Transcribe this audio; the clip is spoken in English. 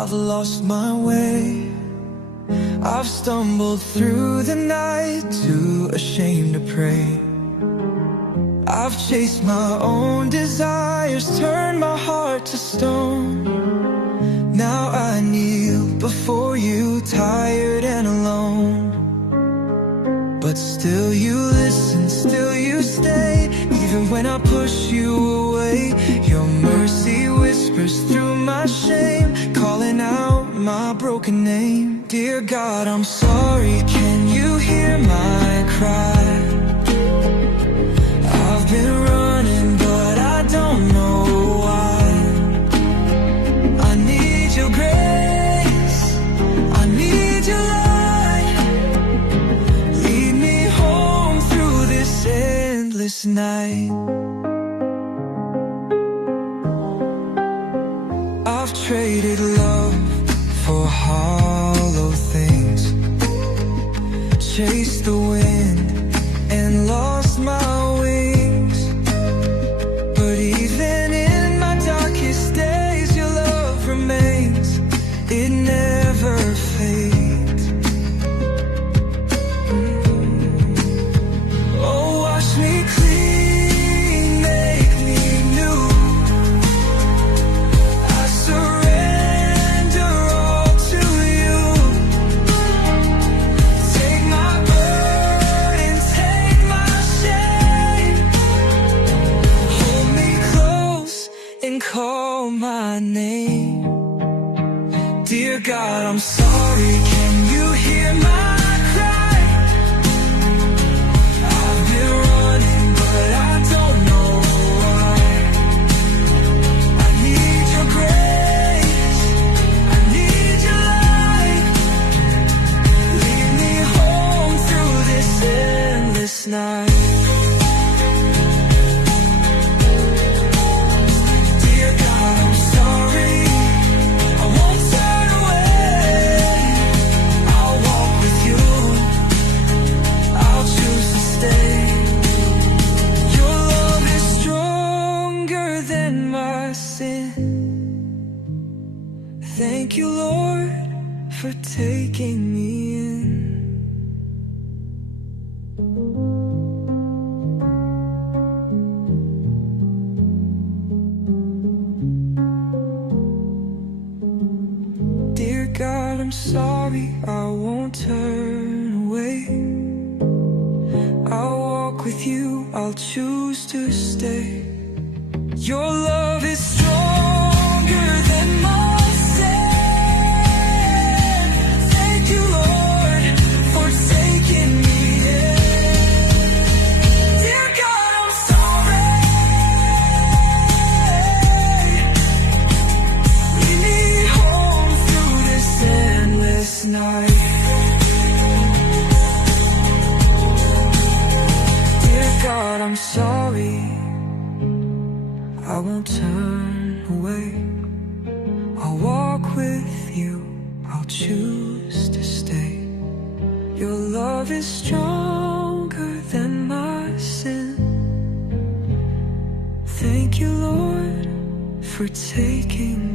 I've lost my way. I've stumbled through the night, too ashamed to pray. I've chased my own desires, turned my heart to stone. Now I kneel before you, tired and alone. But still you listen, still you stay. Even when I push you away, your mercy whispers through my shame, calling out my broken name. Dear God, I'm sorry, can you hear my cry? I've been running, but I don't know why. I need your grace, I need your light. Lead me home through this endless night. I've traded love for hollow things, chased the wind and lost my wings. But even in my darkest days, your love remains, it never fades. Oh, wash me clean, make me new. I surrender all to you. Take my burden, take my shame. Hold me close and call my name. Dear God, I'm sorry, can you hear my cry? I've been running, but I don't know why. I need your grace, I need your light. Lead me home through this endless night. Dear God, I'm sorry, I won't turn away. I'll walk with you, I'll choose to stay. Your love is stronger than my sin. Thank you, Lord, for taking me in. Dear God, I'm sorry, I won't turn away. I'll walk with you, I'll choose to stay. Your love is stronger than my sin. Thank you, Lord, for taking me in. Dear God, I'm sorry. Lead me home through this endless night. Dear God, I'm sorry, I won't turn away. I'll walk with you, I'll choose to stay. Your love is stronger than my sin. Thank you, Lord, for taking